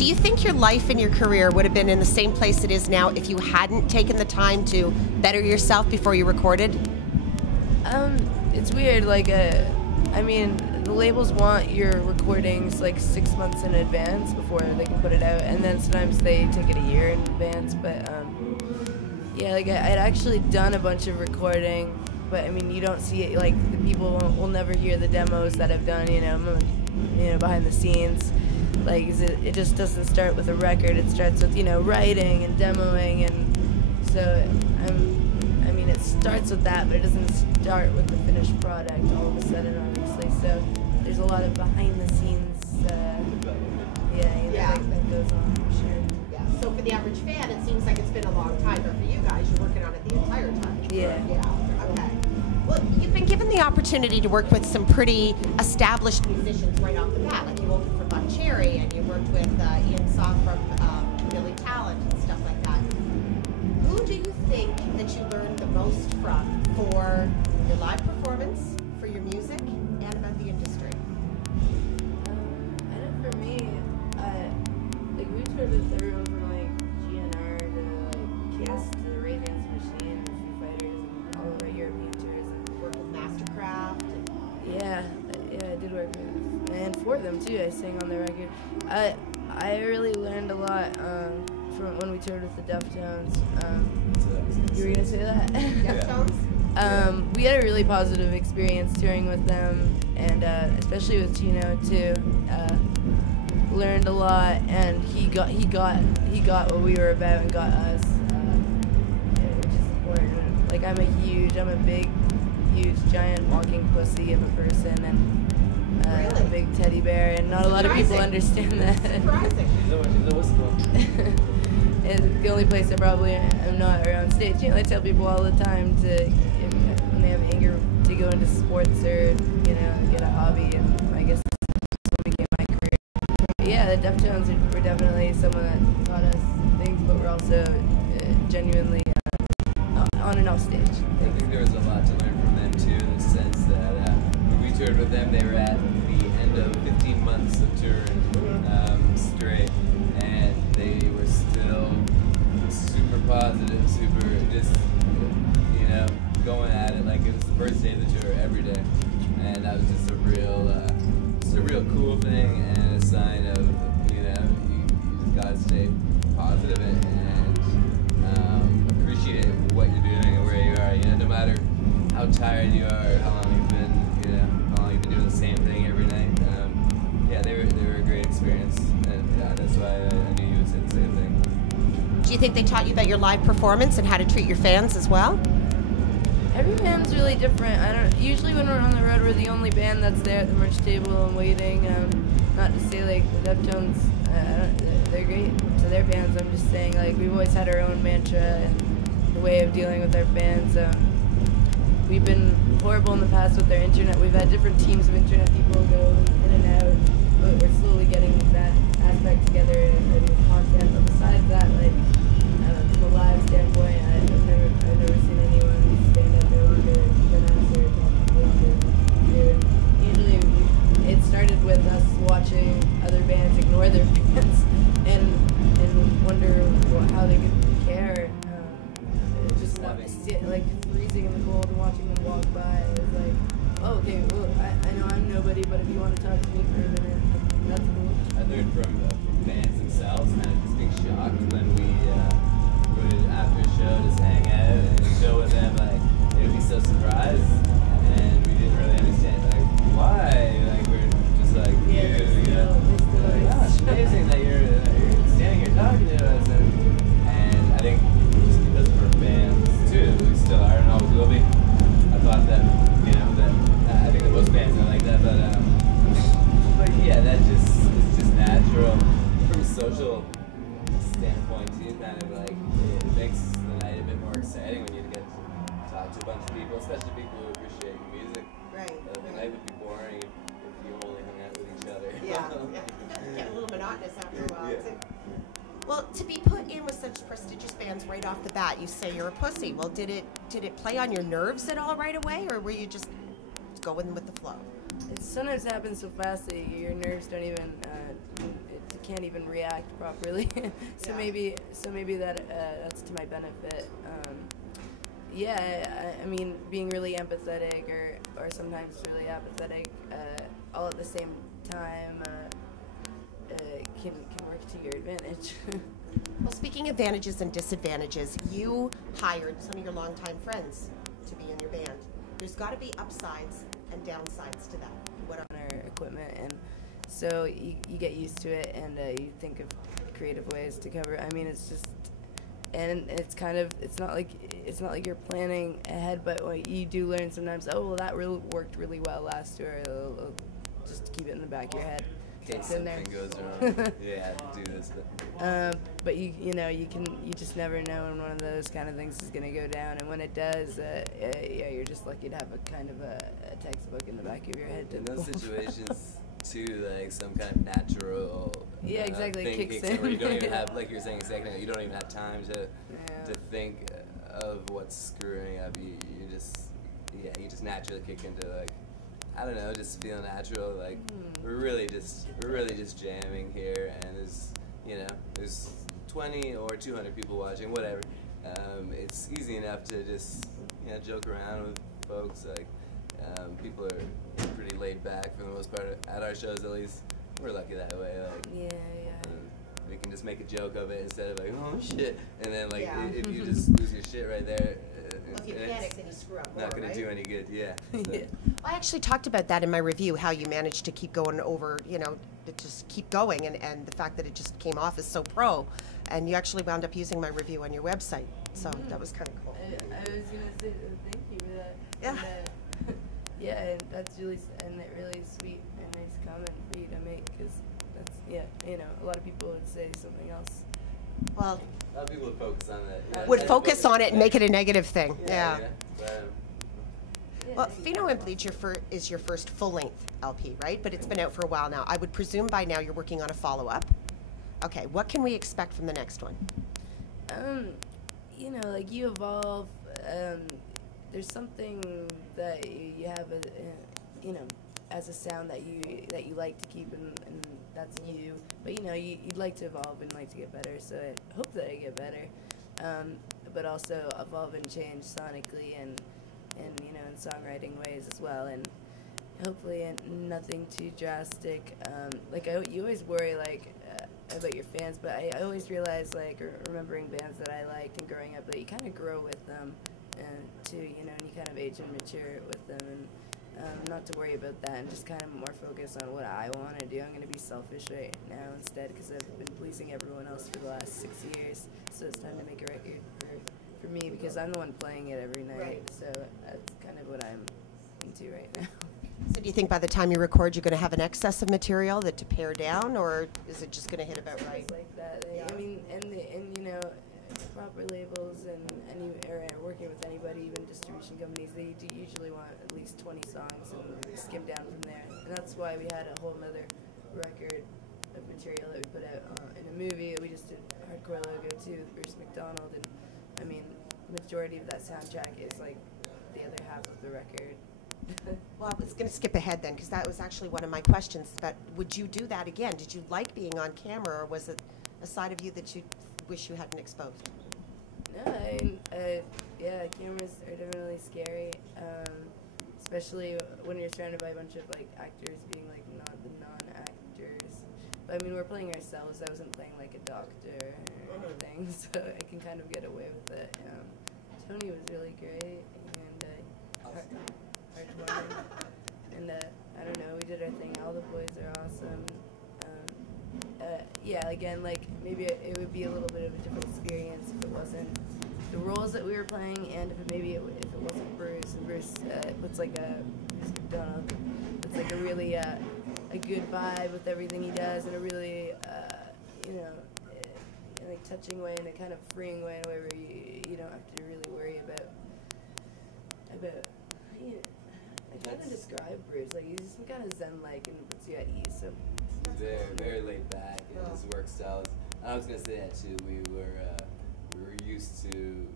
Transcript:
Do you think your life and your career would have been in the same place it is now if you hadn't taken the time to better yourself before you recorded? It's weird. Like, I mean, the labels want your recordings like 6 months in advance before they can put it out, and then sometimes they take it a year in advance. But yeah, like I'd actually done a bunch of recording, but I mean, you don't see it. Like the people will never hear the demos that I've done. You know, behind the scenes. Like it just doesn't start with a record. It starts with writing and demoing, and so I mean, it starts with that, but it doesn't start with the finished product all of a sudden, obviously. So there's a lot of behind the scenes, that goes on, for sure. Yeah. So for the average fan, it seems like it's been a long time, but for you guys, you're working on it the entire time. Yeah. Yeah. Okay. Well, you've been given the opportunity to work with some pretty established musicians right off the bat. Like you opened for Buck Cherry, and you worked with Ian Saw from Billy Talent and stuff like that. Who do you think that you learned the most from for your live performance, for your music, and about the industry? I know for me, like we toured with everyone from like GNR to like Kiss to the Ray Against the Machine, Foo Fighters, and all of our European tours. And Worked with Mastercraft. yeah, I did work with, and for them too. I sang on their record. I really learned a lot from when we toured with the Deftones. You were gonna say that? Deftones? We had a really positive experience touring with them, and especially with Gino too. Learned a lot, and he got what we were about and got us, which is important. Like I'm a big, huge, giant walking pussy of a person, and really? a big teddy bear, and not a lot of people understand that. Surprising. She's a whistle. It's the only place I probably am not around stage. I tell people all the time when they have anger to go into sports or get a hobby, and I guess that's what became my career. But yeah, the Deftones were definitely someone that taught us things, but we're also genuinely on and off stage. I think there was a lot to learn from them too, in the sense that when we toured with them, they were at the end of 15 months of touring straight, and they were still super positive, super just going at it like it was the first day of the tour every day, and that was just a real cool thing and a sign of you just gotta stay positive and appreciate what you're doing and where you are. No matter how tired you are or how long you've been doing the same thing every night. They were a great experience, and that's why I knew you would say the same thing. Do you think they taught you about your live performance and how to treat your fans as well? Every band's really different. Usually when we're on the road, we're the only band that's there at the merch table and waiting. Not to say like the Deftones, they're great to their fans. I'm just saying like we've always had our own mantra and the way of dealing with our fans. We've been horrible in the past with their internet. We've had different teams of internet people go in and out, but we're slowly getting that aspect together and content. But besides that, like from a live standpoint, I've never seen anyone stand up there longer than us or talk longer. Usually, it started with us watching other bands ignore their fans and wonder how they could care. Just like freezing in the cold and watching them walk by. It was like, oh, okay, well, I know I'm nobody, but if you want to talk to me for a minute, that's cool. I learned from fans themselves, kind of just being shocked when we would, after a show, just hang out and chill with them. Like, they would be so surprised, and we didn't really understand, like, why. Like, we're just like, it's amazing that you're standing here talking to us. And I think just because of our fans, too, we still are and always will be. I thought that, I think that most bands are like that, but yeah, that just is just natural from a social standpoint too. Kind of like it makes the night a bit more exciting when you get to talk to a bunch of people, especially people who appreciate your music. Right. The night would be boring if you only hung out with each other. Yeah. Get a little monotonous after a while. Yeah. Well, to be put in with such prestigious bands right off the bat, you say you're a pussy. Well, did it play on your nerves at all right away, or were you just going with the flow? It sometimes happens so fast that your nerves don't even, it can't even react properly. So maybe that's to my benefit. I mean, being really empathetic or sometimes really apathetic all at the same time can work to your advantage. Well, speaking of advantages and disadvantages, you hired some of your longtime friends to be in your band. There's got to be upsides and downsides to that. What On our equipment, and so you get used to it, and you think of creative ways to cover it. I mean, it's just, and it's kind of, it's not like you're planning ahead, but what you do learn sometimes. Oh, well, that really worked really well last tour. Just keep it in the back of your head. In case something goes wrong, yeah, do this. But you just never know when one of those kind of things is gonna go down, and when it does, you're just lucky to have a kind of a textbook in the back of your head. In those situations, too, like some kind of natural exactly thing kicks in where you don't in. even have, like you were saying a second ago, you don't even have time to think of what's screwing up. You just naturally kick into, like, I don't know, just feel natural. Like we're really just jamming here, and there's 20 or 200 people watching, whatever. It's easy enough to just joke around with folks. Like people are pretty laid back for the most part at our shows. At least we're lucky that way. Like we can just make a joke of it instead of like, oh shit, and then like if you just lose your shit right there. Well, if you panic, then you screw up more, not going to do any good, yeah. So. I actually talked about that in my review, how you managed to keep going over, to just keep going, and the fact that it just came off as so pro, and you actually wound up using my review on your website, so that was kind of cool. I was going to say thank you for that. Yeah. And that's really sweet and nice comment for you to make, because that's, a lot of people would say something else. Well, a lot of people would focus on that. Yeah. Would focus on it and make it a negative thing. Yeah. Well, Pheno and Bleach is your first full-length LP, right? But it's been out for a while now. I would presume by now you're working on a follow-up. Okay, what can we expect from the next one? Like you evolve. There's something that you have, as a sound that you like to keep, and that's you. But you'd like to evolve and like to get better. So I hope that I get better, but also evolve and change sonically and in songwriting ways as well. And hopefully nothing too drastic. You always worry about your fans, but I always realize remembering bands that I liked and growing up that you kind of grow with them too. And you kind of age and mature with them, and not to worry about that, and just kind of more focus on what I want to do. I'm going to be selfish right now instead, because I've been pleasing everyone else for the last 6 years. So it's time to make a record for me, because I'm the one playing it every night. Right. So that's kind of what I'm into right now. So do you think by the time you record you're going to have an excess of material to pare down, or is it just going to hit about right? It's like that. I mean, and proper labels and working with anybody, even distribution companies, they do usually want at least 20 songs and skim down from there. And that's why we had a whole other record of material that we put out in a movie. We just did Hardcore Logo too with Bruce McDonald, and I mean, majority of that soundtrack is like the other half of the record. Well, I was going to skip ahead then, because that was actually one of my questions. But would you do that again? Did you like being on camera, or was it a side of you that you wish you hadn't exposed? No, cameras are definitely scary, especially when you're surrounded by a bunch of actors being not the non-actors. But I mean, we're playing ourselves. I wasn't playing like a doctor or anything, so I can kind of get away with it. Tony was really great, and and I don't know, we did our thing. All the boys are awesome. Again, maybe it would be a little bit of a different experience if it wasn't the roles that we were playing, and if it wasn't Bruce. And Bruce puts Bruce McDonald. It's a really a good vibe with everything he does, and a really touching way, and a kind of freeing way, where you don't have to really worry about. I can't describe Bruce. He's some kind of zen-like, and puts you at ease. So he's very, very laid back, and his work style is. I was gonna say that too. We were used to